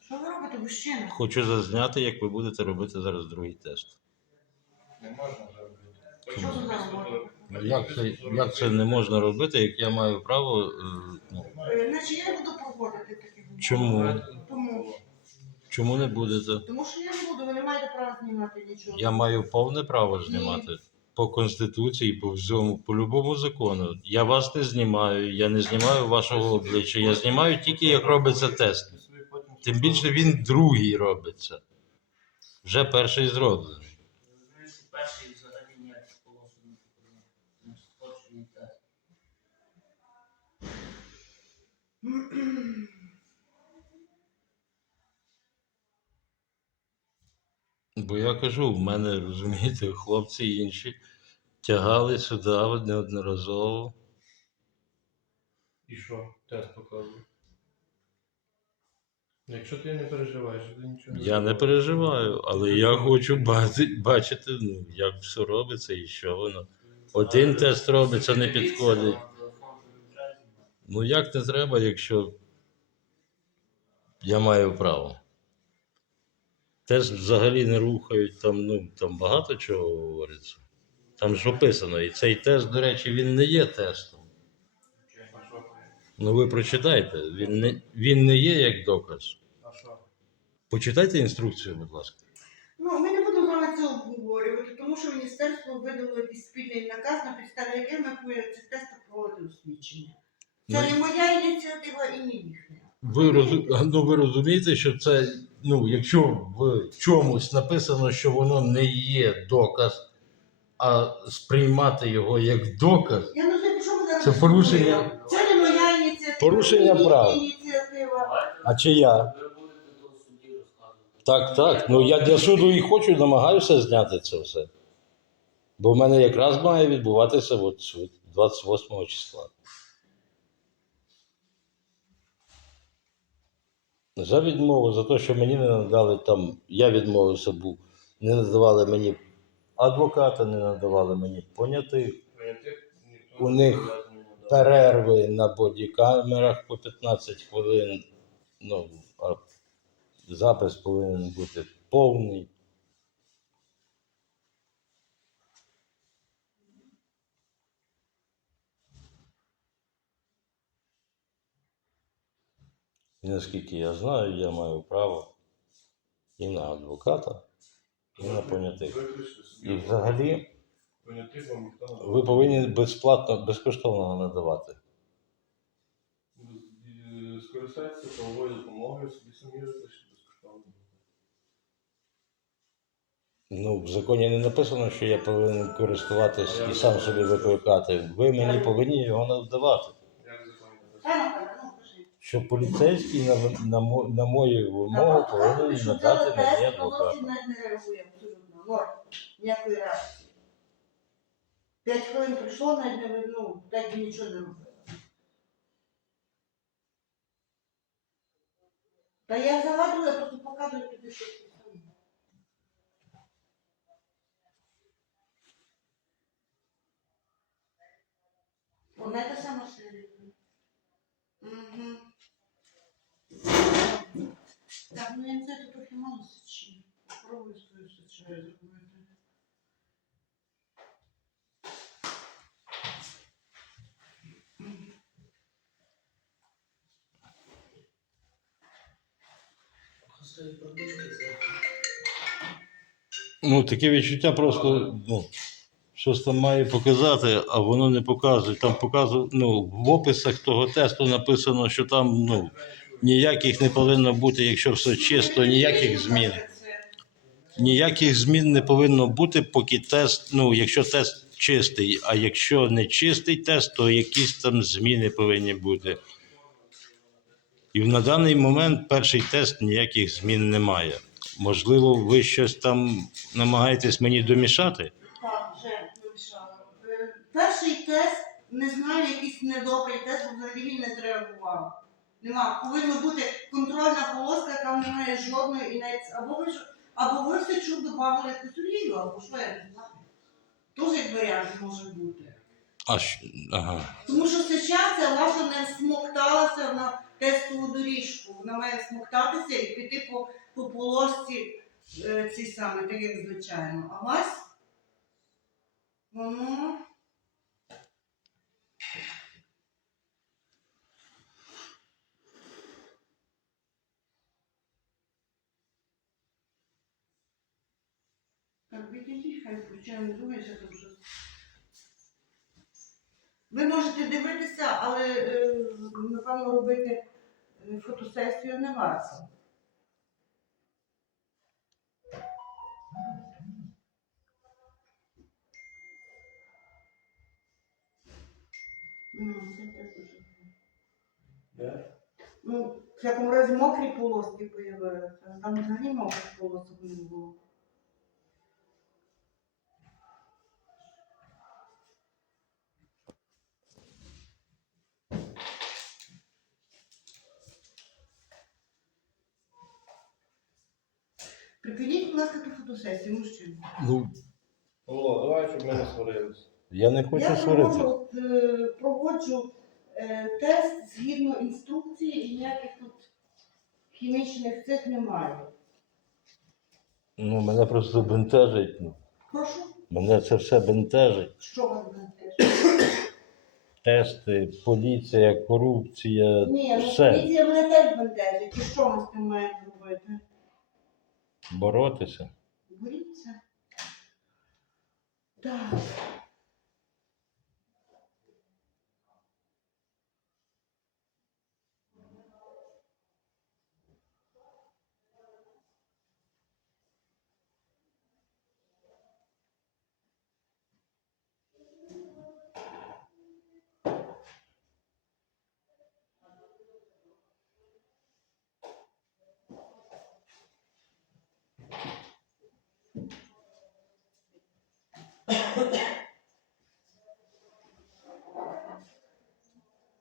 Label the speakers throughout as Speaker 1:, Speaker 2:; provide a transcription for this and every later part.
Speaker 1: Що ви робите, мужчина?
Speaker 2: Хочу зазняти, як ви будете робити зараз другий тест.
Speaker 3: Не можна зробити.
Speaker 1: Що це за робота?
Speaker 2: Ну, Як це, як це не можна робити, як я маю право. е, Ну,
Speaker 1: Е, Значить, я не буду проводити такі вибори.
Speaker 2: чому?
Speaker 1: Тому,
Speaker 2: Чому не будете?
Speaker 1: тому що я не буду, ви не маєте права знімати нічого.
Speaker 2: Я маю повне право знімати по конституції, по всьому, по любому закону. Я вас не знімаю, я не знімаю вашого обличчя. Я знімаю тільки як робиться тест. Тим більше він другий робиться. Вже перший зроблений.
Speaker 4: Перший взагалі.
Speaker 2: Бо я кажу, в мене, розумієте, хлопці інші тягали сюди неодноразово.
Speaker 3: І що? Тест показує. Якщо ти не переживаєш, то нічого не
Speaker 2: Я не переживаю, але я хочу бачити, бачити ну, як все робиться і що воно. Один тест робиться, не підходить. Ну як не треба, якщо я маю право. Тест взагалі не рухають, там, ну, там багато чого говориться. Там ж описано. І цей тест, до речі, він не є тестом. Ну ви прочитайте, він не, він не є як доказ. Почитайте інструкцію, будь ласка.
Speaker 1: Ну, ми не будемо вами це обговорювати, тому що міністерство видало якийсь спільний наказ, на підставі яких ми повинні цих тестах проводити освідчення. Це
Speaker 2: Ну,
Speaker 1: не моя ініціатива і не їхня.
Speaker 2: Ви, розу- ну, ви розумієте, що це, ну, якщо в чомусь написано, що воно не є доказ, а сприймати його як доказ,
Speaker 1: Я не знаю, що зараз.
Speaker 2: Це порушення-.
Speaker 1: Це не моя ініціатива.
Speaker 2: Порушення
Speaker 1: не їхня
Speaker 2: прав.
Speaker 1: ініціатива.
Speaker 2: а чи я?
Speaker 4: Ви будете до судді розказувати.
Speaker 2: Так, так. Ну я для суду і хочу, намагаюся зняти це все. Бо в мене якраз має відбуватися от суд 28 числа. За відмову, за те, що мені не надали там, я відмовився був, не надавали мені адвоката, не надавали мені понятих, У них перерви на бодікамерах по 15 хвилин. Ну, а запис повинен бути повний. І наскільки я знаю, я маю право і на адвоката, і на понятих. І взагалі ви повинні безплатно, безкоштовно надавати.
Speaker 3: Скористайтеся правовою допомогою, собі самі випишіть безкоштовно.
Speaker 2: Ну, в законі не написано, що я повинен користуватись і сам собі викликати. Ви мені повинні його надавати.
Speaker 3: Як закон написано?
Speaker 1: Та, Наталя, ну, кажи.
Speaker 2: Що поліцейський на, на, мо- на мою вимогу повинен надати мені адвоката.
Speaker 1: навіть не реагує абсолютно. Ноль. Ніякої реакції. П'ять хвилин пройшло, навіть не ну, так би нічого не робило. Та я заваду, я просто показую тобі, що це саме. Одна та сама серія. Так, ну я це трохи мало сечі. Попробуй свою сечею зробити.
Speaker 2: Ну, таке відчуття просто, ну, щось там має показати, а воно не показує. Там показує, ну, в описах того тесту написано, що там ну, ніяких не повинно бути, якщо все чисто, ніяких змін. Ніяких змін не повинно бути, поки тест, ну, якщо тест чистий, а якщо не чистий тест, то якісь там зміни повинні бути. І на даний момент перший тест ніяких змін немає. Можливо, ви щось там намагаєтесь мені домішати?
Speaker 1: Так, вже вирішала. Е, Перший тест, не знаю, якийсь недобрий тест, бо взагалі він не зреагував. Нема. Повинна бути контрольна полоска, яка не має жодної і навіть або ви або ви в сечу додали якусь олію, або що я не знаю. Тоже як варіант може бути.
Speaker 2: А що? Ага.
Speaker 1: Тому що сечація ваша не смокталася на тестову доріжку. Вона має смоктатися і піти по, по полосці е, цій саме, так як звичайно. А вас воно. Відійдіть, хай включаємо, думаєте, там щось. Ви можете дивитися, але е, напевно робити е, фотосесію не варто. Ну, це теж дуже. Ну, в всякому разі мокрі полоски появилися. Там взагалі мокрих полосок не було. Припиніть, ту фотосесію.
Speaker 2: Ну,
Speaker 3: Павло, давай, щоб ми не сварилися.
Speaker 2: я не хочу
Speaker 1: Я
Speaker 2: сваритися.
Speaker 1: проводжу, е, проводжу е, тест згідно інструкції і ніяких тут хімічних цих немає.
Speaker 2: Ну, мене просто бентежить. Ну.
Speaker 1: Прошу,
Speaker 2: Мене це все бентежить.
Speaker 1: що вас бентежить?
Speaker 2: Тести, поліція, корупція,
Speaker 1: Ні, ну
Speaker 2: все.
Speaker 1: поліція мене теж бентежить. І що ми з тим маємо зробити?
Speaker 2: Боротися.
Speaker 1: Боріться. Так.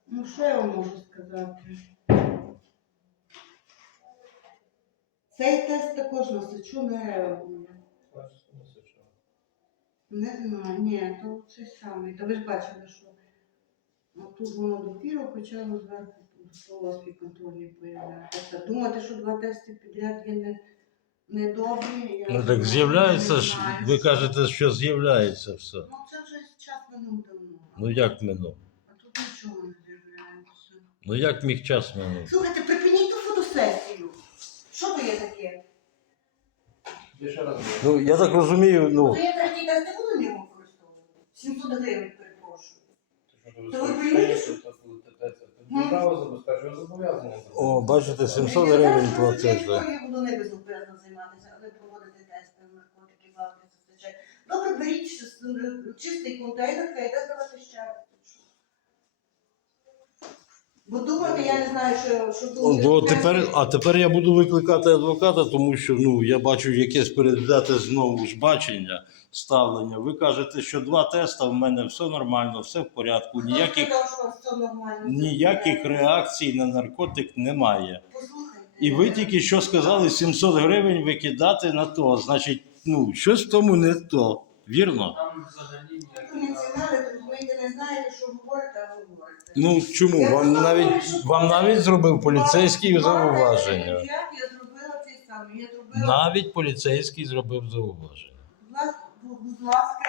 Speaker 1: Ну, що я вам можу сказати? Цей тест також на сечу не реагує.
Speaker 3: Не
Speaker 1: знаю, ні, то цей самий. Та ви ж бачили, що тут воно допіру почало зверху полоски контрольні появлятися. Думати, що два тести підряд є не, не добрі. я
Speaker 2: Ну
Speaker 1: не
Speaker 2: так з'являється ж,
Speaker 1: знаю.
Speaker 2: ви кажете, що з'являється все.
Speaker 1: Ну це вже час минув давно.
Speaker 2: Ну як минув?
Speaker 1: А тут нічого не з'являється.
Speaker 2: Ну як міг час минув?
Speaker 1: Слухайте, припиніть ту фотосесію. Що то є таке?
Speaker 2: Ну я так розумію, ну.
Speaker 1: То я третій тест не буду його використовувати. 700 гривень, перепрошую. Та ви
Speaker 3: ти що це забезпечує зобов'язання.
Speaker 2: О, бачите, 700 гривень
Speaker 1: зараз
Speaker 2: платити.
Speaker 1: Я буду не безупинно займатися, але проводити тести на наркотики, бабки, зазвичай. Добре, беріть чистий контейнер, хай йде здавати ще. Бо думати, я не знаю, що, що.
Speaker 2: Бо тепер, а тепер я буду викликати адвоката, тому що ну я бачу якесь передвзяте знову ж бачення, ставлення. Ви кажете, що два теста в мене все нормально, все в порядку,
Speaker 1: Хто
Speaker 2: ніяких,
Speaker 1: сказав, що все нормально?
Speaker 2: ніяких реакцій на наркотик немає.
Speaker 1: Послухайте.
Speaker 2: І ви тільки що сказали 700 гривень викидати на то. Значить, ну щось в тому не то. Вірно?
Speaker 4: Там взагалі
Speaker 1: Ви
Speaker 4: ніяк
Speaker 1: міліціонери, розумієте, не знаєте, що говорите, а говорите.
Speaker 2: Ну чому? Вам навіть вам навіть зробив поліцейський зауваження.
Speaker 1: Я зробила цей самий. Я зробила,
Speaker 2: Навіть поліцейський зробив зауваження.
Speaker 1: будь ласка, будь ласка,